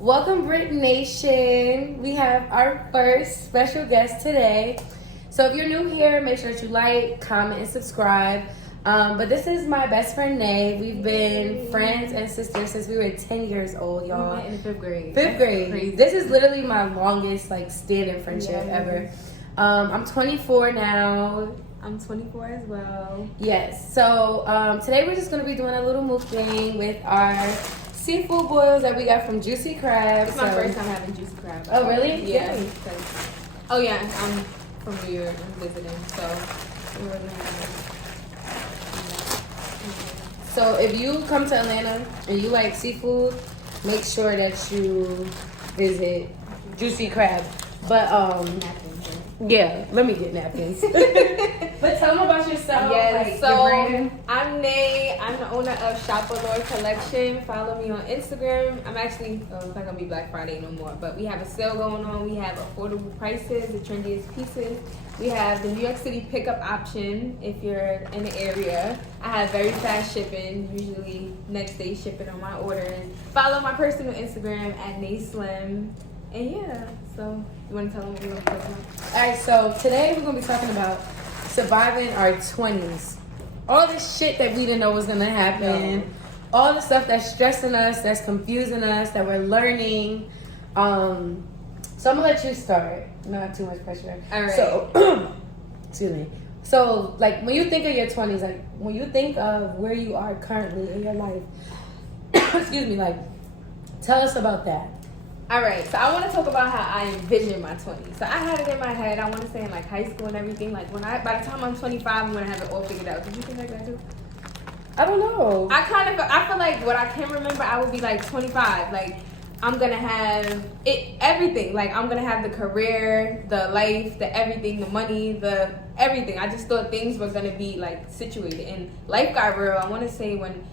Welcome, Brit Nation. We have our first special guest today. So if you're new here, make sure that you like, comment, and subscribe. But this is my best friend, Nay. We've been friends and sisters since we were 10 years old, y'all. We met in the 5th grade. Fifth grade. Crazy. This is literally my longest, standing friendship ever. I'm 24 now. I'm 24 as well. Yes. So today we're just going to be doing a little mukbang with our seafood boils that we got from Juicy Crab. It's my first time having juicy crab. Oh, really? Yeah. Oh, yeah. I'm from New York. I'm visiting. So, we're So if you come to Atlanta and you like seafood, make sure that you visit Juicy Crab. But napkins. yeah, let me get napkins. But tell them about yourself. Yes, your so brand. I'm Nay. I'm the owner of Shop Allure Collection. Follow me on Instagram. I'm actually, it's not gonna be Black Friday no more, but we have a sale going on. We have affordable prices, the trendiest pieces. We have the New York City pickup option if you're in the area. I have very fast shipping, usually next day shipping on my orders. Follow my personal Instagram at NaySlim. And yeah, so you want to tell them what we're going to be talking about? All right, so today we're going to be talking about surviving our 20s. All this shit that we didn't know was going to happen. No. All the stuff that's stressing us, that's confusing us, that we're learning. So I'm going to let you start. Not too much pressure. All right. So, excuse me. So, when you think of your 20s, when you think of where you are currently in your life, excuse me, tell us about that. All right, so I want to talk about how I envision my 20s. So I had it in my head. I want to say in high school and everything. By the time I'm 25, I'm gonna have it all figured out. Did you think like that too? I don't know. I feel like what I can remember, I would be 25. I'm gonna have it, everything. I'm gonna have the career, the life, the everything, the money, the everything. I just thought things were gonna be situated, and life got real. I want to say when.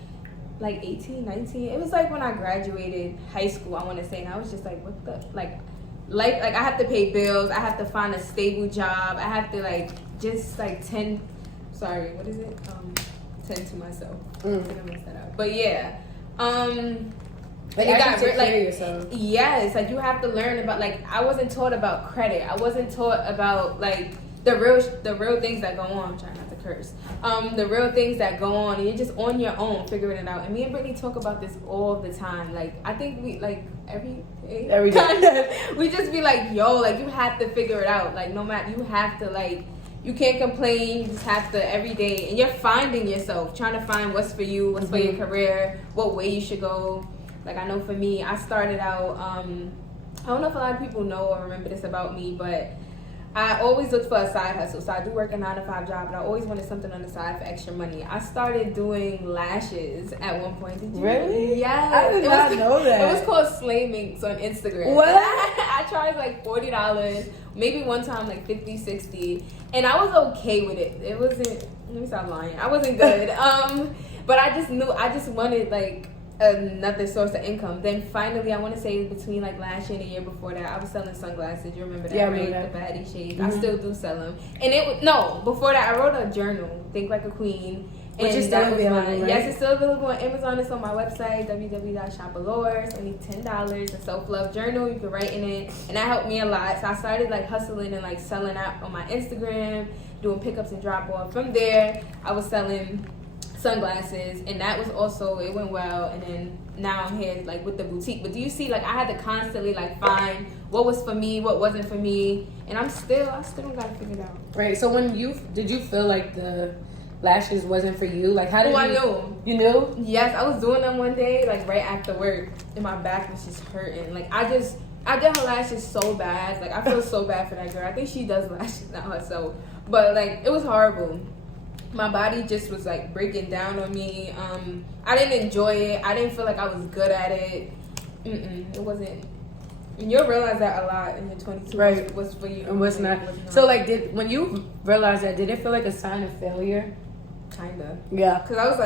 18, 19. It was when I graduated high school, I want to say, and I was just what the, life, I have to pay bills, I have to find a stable job, I have to tend to myself. I'm gonna mess that up. But yeah, yourself. Yes, you have to learn about, I wasn't taught about credit, I wasn't taught about the real things that go on. I'm trying not to curse. The real things that go on, and you're just on your own figuring it out. And me and Brittany talk about this all the time. I think we every day. We just be yo, you have to figure it out. No matter, you have to you can't complain. You just have to every day, and you're finding yourself, trying to find what's for you, what's for your career, what way you should go. I know for me, I started out. I don't know if a lot of people know or remember this about me, but I always looked for a side hustle. So I do work a 9-to-5 job, but I always wanted something on the side for extra money. I started doing lashes at one point. Did you? Really? Yes. I did not know that. It was called Slay Minks on Instagram. What? I tried $40, maybe one time $50, $60, and I was okay with it. It wasn't. Let me stop lying. I wasn't good. But I just knew I just wanted another source of income. Then finally, I want to say between last year and the year before that, I was selling sunglasses. You remember that, yeah, right? that. The baddie shades. I still do sell them. And before that, I wrote a journal, Think Like a Queen. Which is still available, right? Yes, it's still available on Amazon. It's on my website, www.shopallure. It's only $10. A self-love journal. You can write in it. And that helped me a lot. So I started hustling and selling out on my Instagram, doing pickups and drop-off. From there, I was selling sunglasses, and that was also, it went well. And then now I'm here with the boutique. But do you see, I had to constantly find what was for me, what wasn't for me, and I still don't got to figure it out. Right. So did you feel the lashes wasn't for you? How did I knew. You knew? Yes, I was doing them one day right after work, and my back was just hurting. I did her lashes so bad. I feel so bad for that girl. I think she does lashes now herself, but it was horrible. My body just was breaking down on me. I didn't enjoy it. I didn't feel I was good at it. It wasn't. And you'll realize that a lot in your 22. Right. What's for you and what's not. So when you realized that, did it feel like a sign of failure? Kinda. Yeah. Cause I was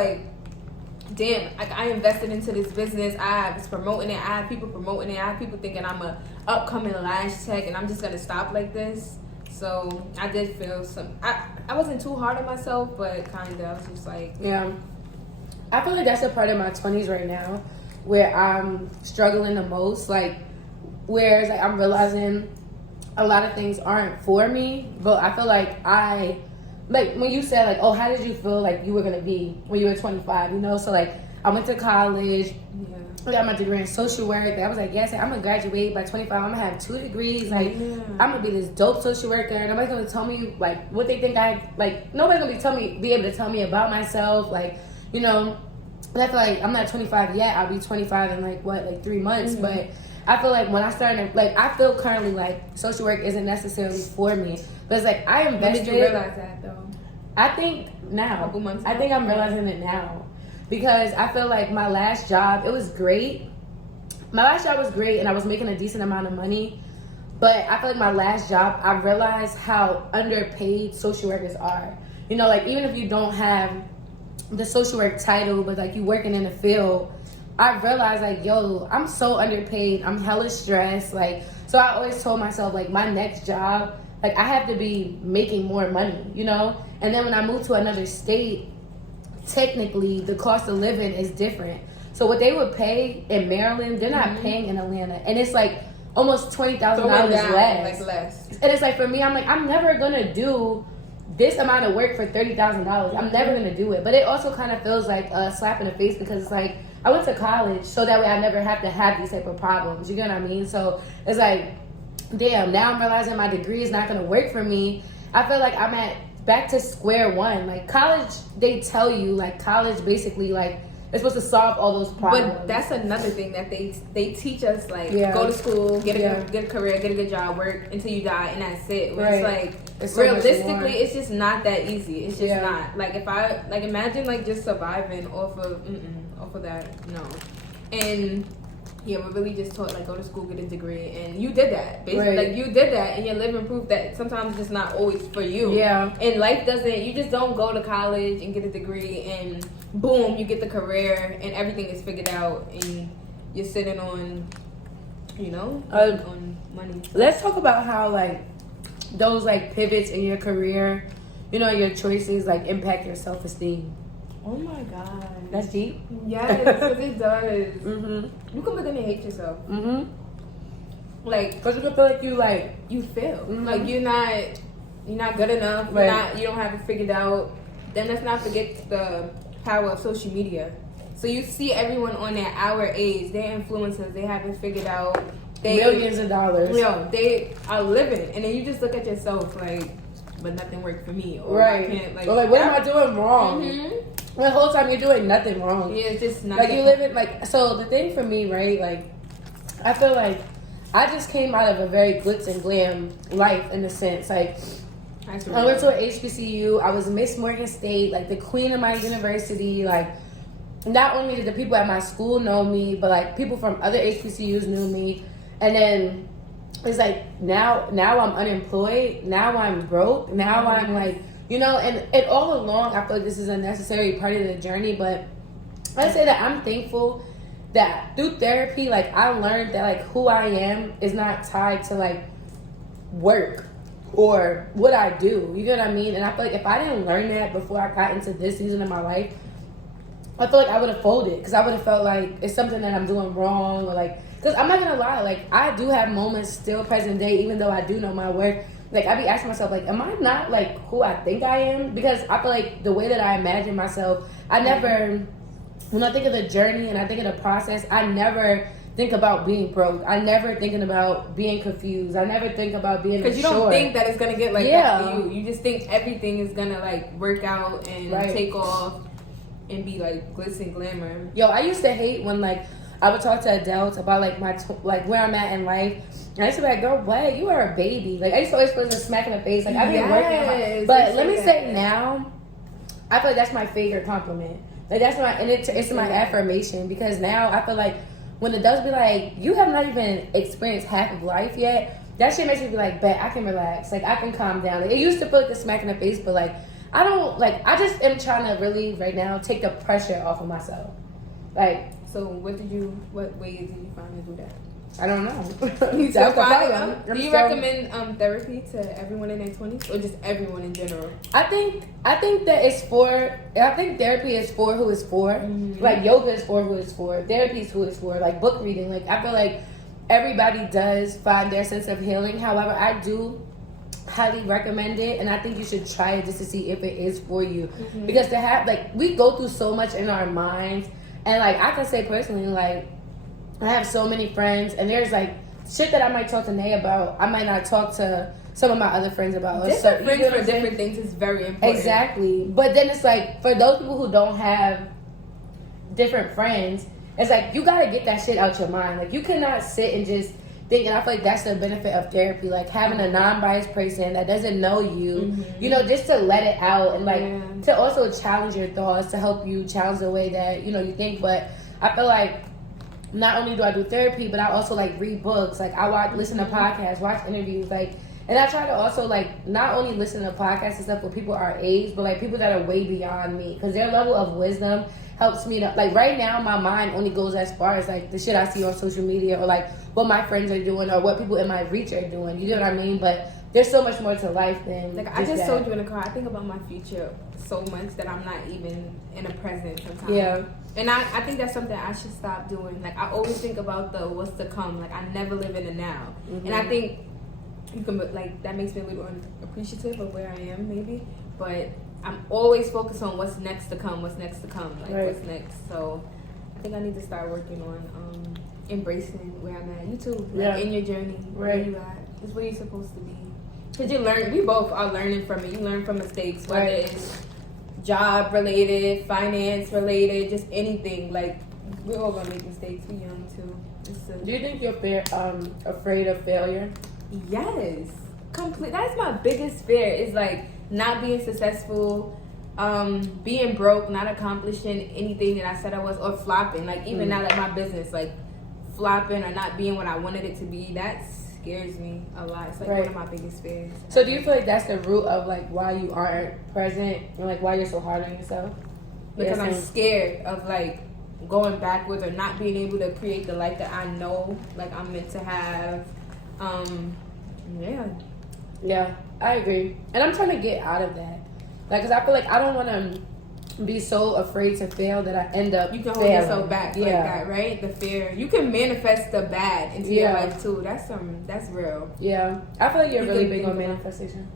damn, I invested into this business. I was promoting it. I had people promoting it. I had people thinking I'm a upcoming lash tech, and I'm just gonna stop like this. So I did feel I wasn't too hard on myself, but kinda. I was just yeah. I feel like that's a part of my 20s right now. where I'm struggling the most. Like, whereas like I'm realizing a lot of things aren't for me, but I feel like like when you said like, oh, how did you feel like you were gonna be when you were 25? You know, so like I went to college. Yeah. I got my degree in social work. I was like, yes, I'm gonna graduate by 25. I'm gonna have 2 degrees. Like, I'm gonna be this dope social worker. Nobody's gonna tell me like what they think nobody's gonna be able to tell me about myself. Like, you know, but I feel like I'm not 25 yet. I'll be 25 in like 3 months. But I feel like when I started, like, I feel currently like social work isn't necessarily for me. But it's like I invested. When did you realize that though? I think now. A couple months ago? I think I'm realizing it now. Because I feel like my last job, it was great. My last job was great and I was making a decent amount of money. But I feel like my last job, I realized how underpaid social workers are. You know, like even if you don't have the social work title, but like you working in the field, I realized like, yo, I'm so underpaid. I'm hella stressed. Like, so I always told myself like my next job, like I have to be making more money, you know? And then when I moved to another state, technically the cost of living is different. So what they would pay in Maryland, they're not paying in Atlanta, and it's like almost $20,000 less. Like less. And it's like for me, I'm like I'm never gonna do this amount of work for $30,000. I'm never gonna do it. But it also kind of feels like a slap in the face because it's like I went to college so that way I never have to have these type of problems. You get what I mean? So it's like, damn. Now I'm realizing my degree is not gonna work for me. I feel like I'm back to square one. Like college, they tell you like college basically like it's supposed to solve all those problems. But that's another thing that they teach us like go to school, get a career, get a good job, work until you die, and that's it. Where it's so realistically, it's just not that easy. It's just not. Like if I like imagine like just surviving off of that, no. And yeah, we're really just taught like go to school, get a degree, and you did that. Basically, like you did that, and you're living proof that sometimes it's just not always for you. Yeah. And life doesn't. You just don't go to college and get a degree, and boom, you get the career, and everything is figured out, and you're sitting on, you know, on money. Let's talk about how like those like pivots in your career, you know, your choices like impact your self-esteem. Oh my God. That's deep. Yes, because it does. You can begin to hate yourself. Like, because you can feel like you fail. Like you're not good enough. You don't have it figured out. Then let's not forget the power of social media. So you see everyone on their our age, they're influencers, they have it figured out. Millions of dollars. They are living, and then you just look at yourself like, but nothing worked for me. Or I can't, or like, what am I doing wrong? The whole time you're doing nothing wrong. Yeah, it's just nothing. Like you live in like, so the thing for me, right? Like, I feel like I just came out of a very glitz and glam life in a sense. Like, I went to an HBCU. I was Miss Morgan State, like the queen of my university. Like, not only did the people at my school know me, but like people from other HBCUs knew me. And then it's like now I'm unemployed. Now I'm broke. Now I'm like, you know, and all along I feel like this is a necessary part of the journey. But I say that I'm thankful that through therapy, like I learned that like who I am is not tied to like work or what I do. You get what I mean? And I feel like if I didn't learn that before I got into this season of my life, I feel like I would have folded because I would have felt like it's something that I'm doing wrong or like, because I'm not gonna lie, like I do have moments still present day, even though I do know my worth. Like I be asking myself, like, am I not like who I think I am? Because I feel like the way that I imagine myself, I never, when I think of the journey and I think of the process, I never think about being broke. I never thinking about being confused. I never think about being because you don't think that it's gonna get like that for you. You just think everything is gonna like work out and take off and be like glitz and glamour. Yo, I used to hate when like I would talk to adults about like my like where I'm at in life. And I used to be like, girl, what? You are a baby. Like I used to always put a smack in the face. Like I've been working hard. But let me say now, I feel like that's my favorite compliment. Like that's my, and it's my affirmation, because now I feel like when adults be like, you have not even experienced half of life yet, that shit makes me be like, bet I can relax. Like I can calm down. Like, it used to feel like the smack in the face, but like I don't, like I just am trying to really right now take the pressure off of myself. Like, so what ways did you find to do that? I don't know. You That's the find problem. Do you recommend therapy to everyone in their 20s or just everyone in general? I think that it's for. I think therapy is for who it's for. Mm-hmm. Like yoga is for who it's for. Therapy is who it's for. Like book reading. Like I feel like everybody does find their sense of healing. However, I do highly recommend it, and I think you should try it just to see if it is for you. Mm-hmm. Because to have we go through so much in our minds, and I can say personally, I have so many friends, and there's shit that I might talk to Nay about, I might not talk to some of my other friends about. Different friends for different things is very important. Exactly. But then it's for those people who don't have different friends, it's you gotta get that shit out your mind. You cannot sit and just think, and I feel like that's the benefit of therapy, having a non-biased person that doesn't know you, Mm-hmm. Just to let it out and to also challenge your thoughts, to help you challenge the way that, you think. But I feel not only do I do therapy, but I also read books. Listen to podcasts, watch interviews, and I try to also not only listen to podcasts and stuff with people our age, but people that are way beyond me, because their level of wisdom helps me to right now my mind only goes as far as the shit I see on social media, or what my friends are doing, or what people in my reach are doing. You know what I mean? But there's so much more to life than I just told you in the car, I think about my future so much that I'm not even in the present sometimes. Yeah. And I think that's something I should stop doing. I always think about the what's to come. I never live in the now. Mm-hmm. And I think you can that makes me a little appreciative of where I am maybe. But I'm always focused on what's next to come. What's next to come? Right. What's next? So I think I need to start working on embracing where I'm at. You too. In your journey. Right. Where you at? It's where you're supposed to be. Because you learn. We both are learning from it. You learn from mistakes, whether it's job related, finance related, just anything. We're all gonna make mistakes. We're young too. Do you think you're afraid of failure? Yes, complete. That's my biggest fear. Is not being successful, being broke, not accomplishing anything that I said I was, or flopping. Even now that my business flopping or not being what I wanted it to be. That scares me a lot. It's one of my biggest fears. So do you feel like that's the root of why you aren't present, and why you're so hard on yourself? Because I'm scared of going backwards or not being able to create the life that I know I'm meant to have. Yeah, I agree, and I'm trying to get out of that. Because I feel I don't want to be so afraid to fail that I end up. You can hold yourself back like that, right? The fear. You can manifest the bad into your life too. That's real. Yeah, I feel you're really big on manifestation.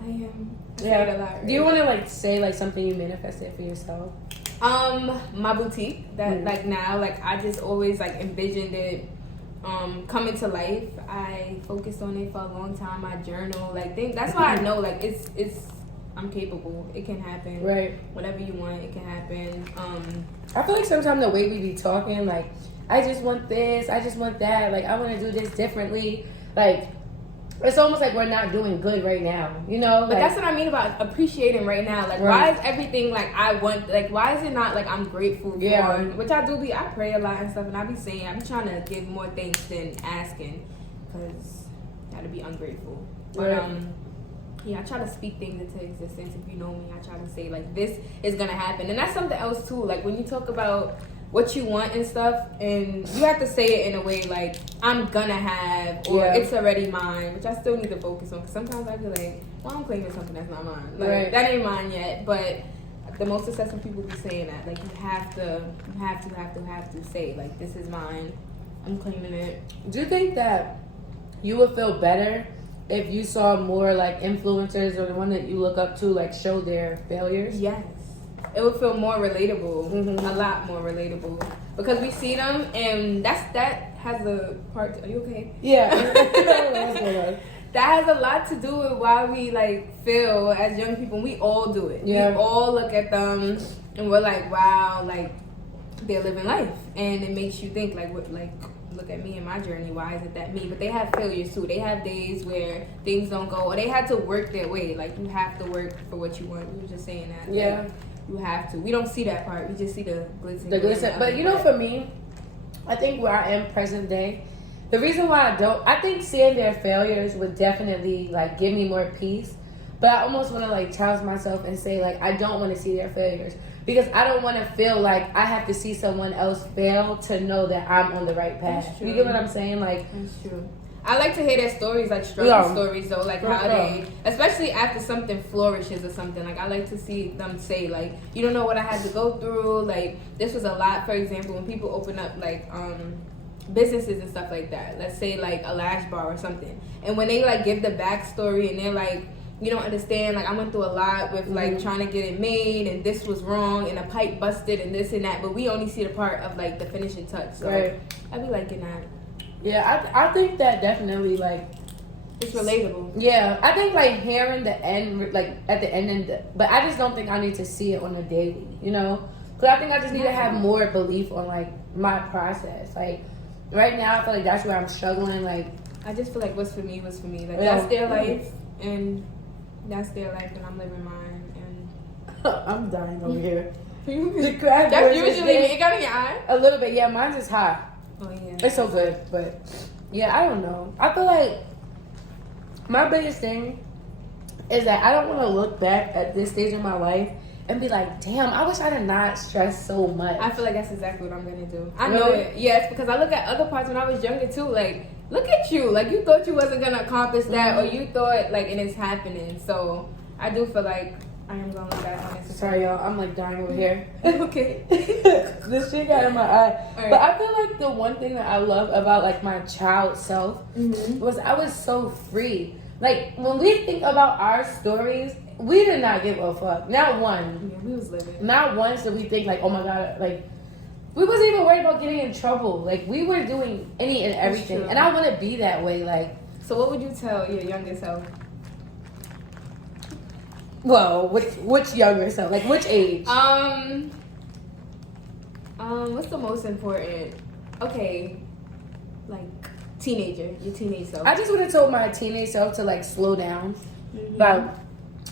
I am. I say it a lot, right? Do you want to say something you manifested for yourself? My boutique that now I just always envisioned it coming to life. I focused on it for a long time. I journal that's why I know it's I'm capable. It can happen. Right. Whatever you want, it can happen. I feel sometimes the way we be talking, I just want this, I just want that, I want to do this differently. It's almost we're not doing good right now, But that's what I mean about appreciating right now. Why is everything I want? Why is it not I'm grateful for? Which I do I pray a lot and stuff, and I be saying I be trying to give more things than asking, because I gotta be ungrateful. But I try to speak things into existence. If you know me, I try to say this is gonna happen, and that's something else too. When you talk about what you want and stuff, and you have to say it in a way I'm gonna have, or it's already mine, which I still need to focus on, because sometimes I feel well, I'm claiming something that's not mine. That ain't mine yet. But the most successful people be saying that you have to say this is mine. I'm claiming it. Do you think that you would feel better if you saw more influencers, or the one that you look up to show their failures? Yes. It would feel more relatable, a lot more relatable, because we see them, and that has a part. Are you okay? Yeah. That has a lot to do with why we feel as young people. We all do it. Yeah. We all look at them, and we're wow, they're living life, and it makes you think look at me and my journey. Why is it that me? But they have failures too. They have days where things don't go, or they had to work their way. You have to work for what you want. We were just saying that. Yeah. You have to. We don't see that part. We just see the glitz. The glitz. But for me, I think where I am present day, the reason why I think seeing their failures would definitely give me more peace. But I almost want to challenge myself and say I don't want to see their failures, because I don't want to feel like I have to see someone else fail to know that I'm on the right path. You get what I'm saying? Like, that's true. I like to hear their stories, like struggle stories, though, like how they, especially after something flourishes or something. Like, I like to see them say, like, you don't know what I had to go through. Like, this was a lot. For example, when people open up, like, businesses and stuff like that. Let's say, like, a lash bar or something. And when they, like, give the backstory and they're like, you don't understand, like, I went through a lot with, like, trying to get it made, and this was wrong, and a pipe busted, and this and that. But we only see the part of, like, the finishing touch. So I'd be liking that. Yeah, I think that definitely, like, it's relatable. Yeah, I think, like, hearing the end, like, at the end, but I just don't think I need to see it on a daily, you know? Because I think I just need to have more belief on, like, my process. Like, right now, I feel like that's where I'm struggling. Like, I just feel like what's for me was for me. Like, that's their life, and that's their life, and I'm living mine, and... I'm dying over here. The crack that's usually, it got in your eye? A little bit, yeah, mine's is hot. Oh, yeah. It's so good, but yeah, I don't know. I feel like my biggest thing is that I don't want to look back at this stage of my life and be like, damn, I wish I had not stressed so much. I feel like that's exactly what I'm going to do. I know it. Yes, because I look at other parts when I was younger, too. Like, look at you. Like, you thought you wasn't going to accomplish that, or you thought, like, and it's happening. So, I do feel like I am going to look back on this. Sorry, y'all. I'm, like, dying over here. Okay. This shit got in my eye. Right. But I feel like the one thing that I love about, like, my child self was I was so free. Like, when we think about our stories, we did not give a fuck. Not one. Yeah, we was living. Not once did we think, like, oh, my God, like, we wasn't even worried about getting in trouble. Like, we were doing any and everything. And I want to be that way, like. So what would you tell your younger self? Well, which younger self? Like, which age? What's the most important? Okay, like teenager, your teenage self. I just would have told my teenage self to, like, slow down. Like,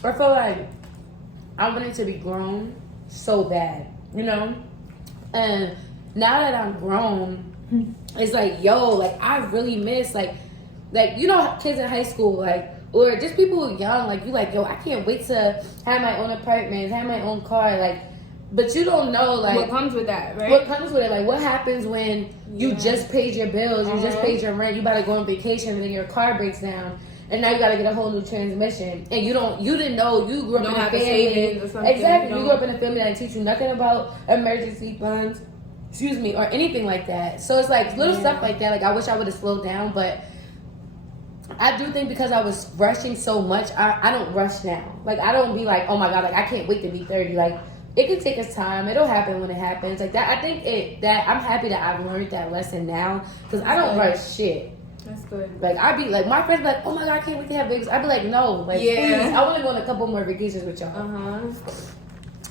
I feel like I wanted to be grown so bad, you know? And now that I'm grown, it's like, yo, like, I really miss, like, you know, kids in high school, like, or just people who are young, like, you like, yo, I can't wait to have my own apartment, have my own car, like, but you don't know, like, what comes with that, right? What comes with it, like, what happens when you just paid your bills, you just paid your rent, you about to go on vacation, and then your car breaks down, and now you got to get a whole new transmission, and you didn't know, you grew up in a family, exactly, you grew up in a family that didn't teach you nothing about emergency funds, or anything like that. So it's like little stuff like that. Like, I wish I would have slowed down, but I do think because I was rushing so much, I don't rush now. Like, I don't be like, oh my God, like, I can't wait to be 30. Like, it can take us time. It'll happen when it happens. Like, that, I think that I'm happy that I've learned that lesson now, because I don't rush shit. That's good. Like, I be like, my friends be like, oh my God, I can't wait to have babies. I be like, no, like, please, I want to go on a couple more vacations with y'all.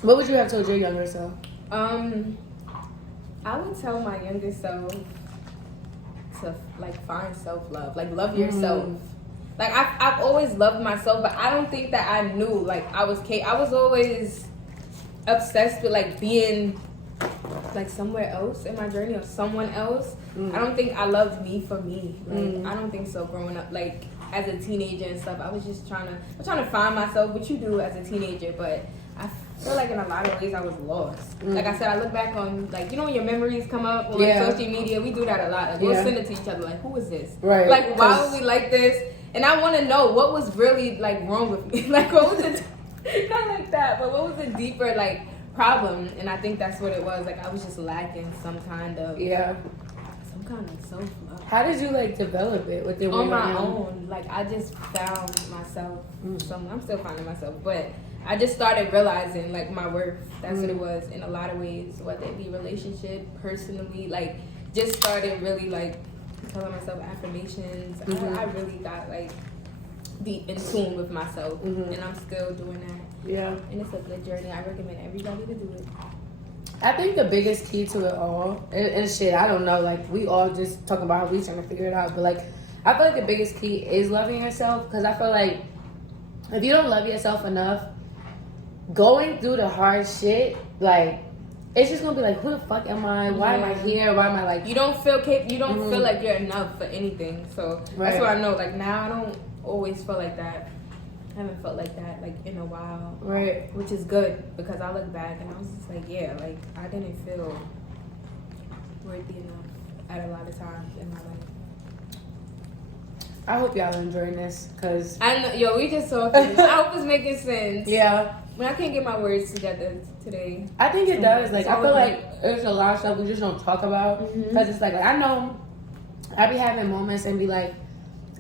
What would you have told your younger self? I would tell my younger self to, like, find self-love, like, love yourself. Like, I've always loved myself, but I don't think that I knew, like, I was always obsessed with, like, being, like, somewhere else in my journey or someone else. I don't think I loved me for me. Like, I don't think so growing up, like, as a teenager and stuff. I was just trying to find myself, what you do as a teenager, but I feel like in a lot of ways I was lost. Like I said, I look back on, like, you know, when your memories come up on social media, we do that a lot. Like, we'll send it to each other, like, who is this? Right. Like, why would we like this? And I want to know what was really, like, wrong with me. Like, what was it? Not like that, but what was the deeper, like, problem? And I think that's what it was. Like, I was just lacking some kind of self-love. How did you, like, develop it? On my own. Like, I just found myself. I'm still finding myself, but I just started realizing, like, my worth. That's what it was in a lot of ways, whether it be relationship, personally, like, just started really, like, telling myself affirmations. I really got, like, be in tune with myself, and I'm still doing that. Yeah. And it's a good journey. I recommend everybody to do it. I think the biggest key to it all, and shit, I don't know, like, we all just talking about how we trying to figure it out, but, like, I feel like the biggest key is loving yourself, because I feel like if you don't love yourself enough, going through the hard shit, like, it's just gonna be like, who the fuck am I? Why am I here? Why am I, like... You don't feel feel like you're enough for anything, so that's what I know. Like, now I don't always feel like that. haven't felt like that like in a while. Right. Which is good because I look back and I was just like, yeah, like I didn't feel worthy enough at a lot of times in my life. I hope y'all enjoying this, cause I know, yo, we just talking. I hope it's making sense. yeah. When I can't get my words together today. I think it does. Like, It's I all feel about- like there's a lot of stuff we just don't talk about. Mhm. Because it's like, I know I be having moments and be like,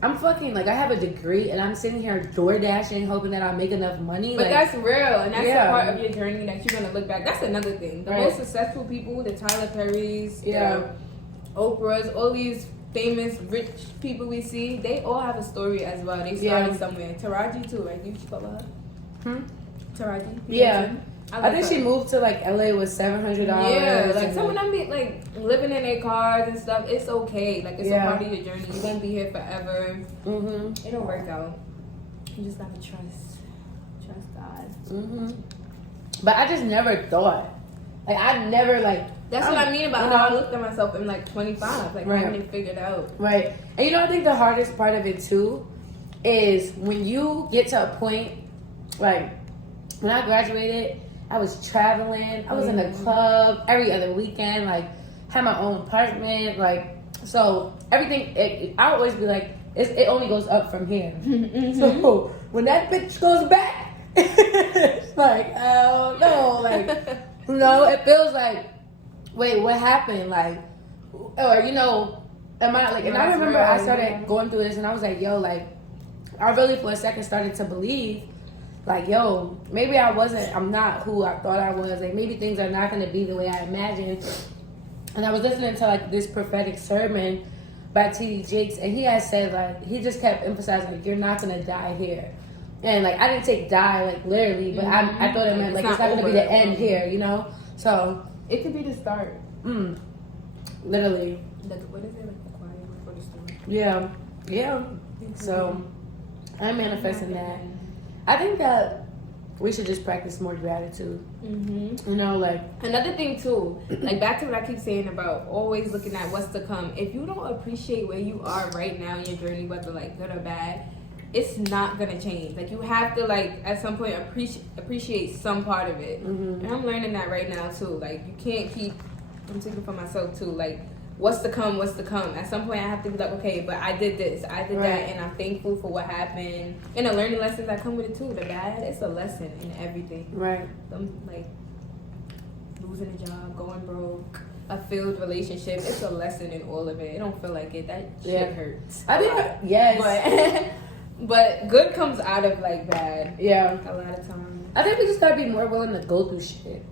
I'm fucking, like, I have a degree and I'm sitting here door dashing, hoping that I'll make enough money. But like, that's real, and that's yeah. the part of your journey that you're gonna look back. That's another thing. The Right. most successful people, the Tyler Perrys, Yeah. the Oprahs, all these famous rich people we see, they all have a story as well. They started Yeah. somewhere. Taraji too, right? You spoke about her? Hmm? Taraji. Yeah. I like think her. she moved to, like, LA with $700. Yeah, like and, some of them be like living in their cars and stuff. It's okay. Like it's Yeah. a part of your journey. You won't be here forever. Mm-hmm. It'll work out. You just gotta trust God. Mm-hmm. But I just never thought. Like, I never, like... That's what I mean about how I looked at myself in like 25, like Right. having it figured out. Right. And you know, I think the hardest part of it too is when you get to a point, like when I graduated, I was traveling, I was in the club every other weekend, like had my own apartment, like, so everything, I always be like, it only goes up from here. So when that bitch goes back, it's like, oh no, like, you know, it feels like, wait, what happened? Like, or, you know, am I, like, and I remember I started going through this and I was like, yo, like, I really for a second started to believe, like, yo, maybe I'm not who I thought I was. Like, maybe things are not going to be the way I imagined. And I was listening to, like, this prophetic sermon by T.D. Jakes, and he had said, like, he just kept emphasizing, like, you're not going to die here. And, like, I didn't take die, like, literally, but I thought it meant, like, it's not going to be the end here, you know? So... It could be the start. Literally. Like, what is it? Like the quiet before the storm. Yeah. Yeah. So I'm manifesting that. I think that we should just practice more gratitude. You know, like Another thing too, like back to what I keep saying about always looking at what's to come. If you don't appreciate where you are right now in your journey, whether like good or bad, it's not gonna change. Like you have to like at some point appreciate some part of it. And I'm learning that right now too. Like you can't keep. I'm speaking for myself too. Like what's to come? What's to come? At some point I have to be like, okay, but I did this, I did that, and I'm thankful for what happened. And the learning lessons that come with it too. The bad, it's a lesson in everything. right. Like losing a job, going broke, a failed relationship. It's a lesson in all of it. It don't feel like it. That shit hurts. I think yes. But good comes out of like bad. Yeah. A lot of times. I think we just gotta be more willing to go through shit.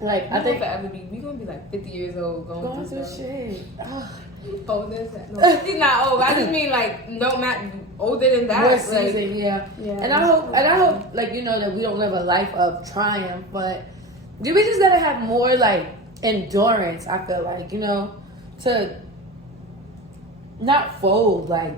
Like I think we gonna be like 50 years old going through stuff. shit. Oh, there's that. No, 50's not old. I just mean like no matter older than that. More Like, seasoned, yeah. And I hope like you know that we don't live a life of triumph, but we just gotta have more like endurance. I feel like, you know, to not fold, like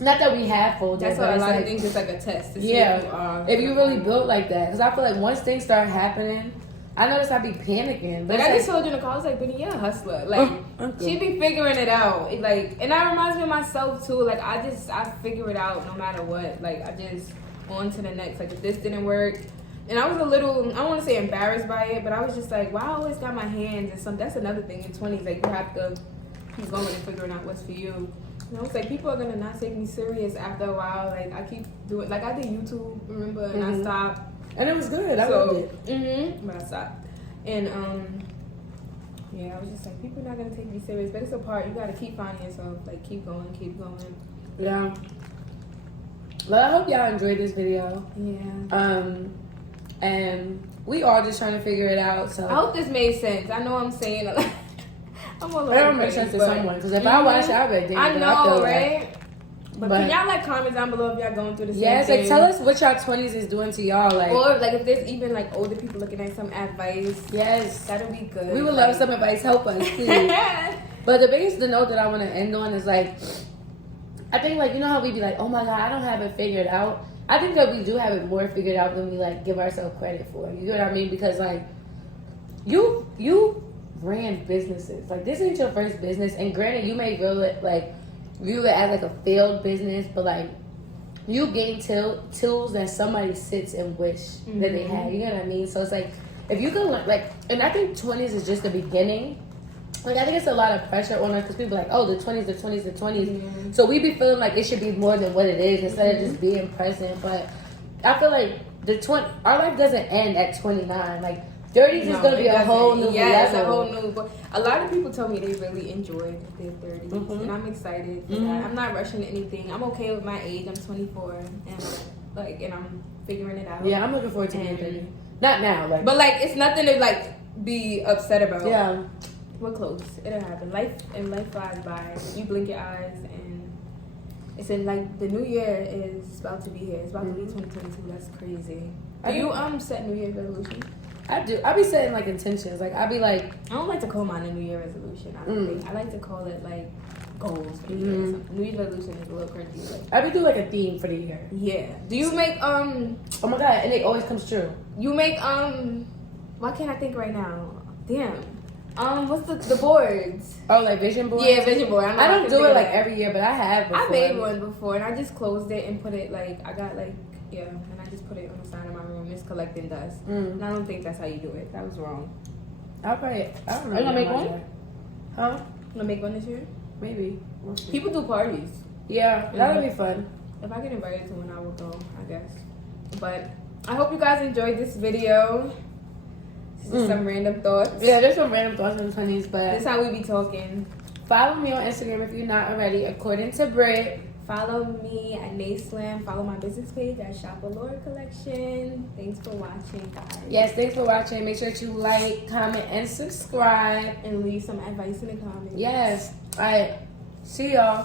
not that we have folded. that's but why a it's lot like, of things is like a test to see yeah, if you really built like that, because I feel like once things start happening, I notice I be panicking. But like I just told you in the car, I was like, Benny, you're a hustler. Like she be figuring it out. Like, and that reminds me of myself too. Like I figure it out no matter what. Like I just on to the next. Like if this didn't work, and I was a little, I don't want to say embarrassed by it, but I was just like, wow, I always got my hands and some. That's another thing in 20s. Like you have to keep going and figuring out what's for you. You know, it's like people are gonna not take me serious after a while. Like I keep doing, like I did YouTube, remember, and I stopped. And it was good. I loved it. But I stopped. And yeah, I was just like, people are not gonna take me serious, but it's a part. You gotta keep finding yourself. Like keep going, keep going. Yeah. But I hope y'all enjoyed this video. Yeah. And we all just trying to figure it out. So I hope this made sense. I know I'm saying a lot. I'm all it don't make sense to someone, because if I watch it, I would. I know, right? Like, but can y'all like comment down below if y'all going through the same thing? Yes, like tell us what y'all 20s is doing to y'all, like, or like if there's even like older people looking at some advice. Yes, that'll be good. We would love some advice. Help us, please. But the note that I want to end on is like, I think like, you know how we be like, oh my god, I don't have it figured out. I think that we do have it more figured out than we like give ourselves credit for. You know what I mean? Because like you ran businesses. Like this ain't your first business, and granted, you may view it as like a failed business, but like you gain tools that somebody sits and wish that they had. You know what I mean? So it's like, if you can, like, and I think 20s is just the beginning. Like, I think it's a lot of pressure on us because people are like, oh, the 20s, the 20s, the 20s. Mm-hmm. So we be feeling like it should be more than what it is instead of just being present. But I feel like our life doesn't end at 29. Like, 30s is going to be a whole new level. Yeah, it's a whole new. But a lot of people tell me they really enjoyed their 30s, and I'm excited for that. I'm not rushing anything. I'm okay with my age. I'm 24, and I'm figuring it out. Yeah, I'm looking forward to being 30. Not now, like, but like it's nothing to like be upset about. Yeah, we're close. It'll happen. Life flies by. You blink your eyes, and it's in like the new year is about to be here. It's about to be 2022. That's crazy. Do you set New Year's resolution? I do. I be setting like intentions. Like I be like, I don't like to call mine a New Year resolution. I don't think. I like to call it like goals for the year. New Year's resolution is a little crazy. Like, I be do like a theme for the year. Yeah. Do you make Oh my god, and it always comes true. You make why can't I think right now? Damn. What's the boards? Oh, like vision board? Yeah, vision board. I don't do it like every year, but I have before. I made one before, and I just closed it and put it like I got like and I just put it on the side of my room. It's collecting dust, and I don't think that's how you do it. That was wrong. I don't know. Are you gonna make one? Huh? Gonna make one this year? Maybe. We'll see. People do parties. Yeah, that'll be fun. If I get invited to one, I will go, I guess. But I hope you guys enjoyed this video. This is some random thoughts. Yeah, there's some random thoughts in the 20s, but this is how we be talking. Follow me on Instagram if you're not already, according to Britt. Follow me at Nayslam. Follow my business page at Shop Allure Collection. Thanks for watching, guys. Yes, thanks for watching. Make sure to like, comment, and subscribe. And leave some advice in the comments. Yes. All right. See y'all.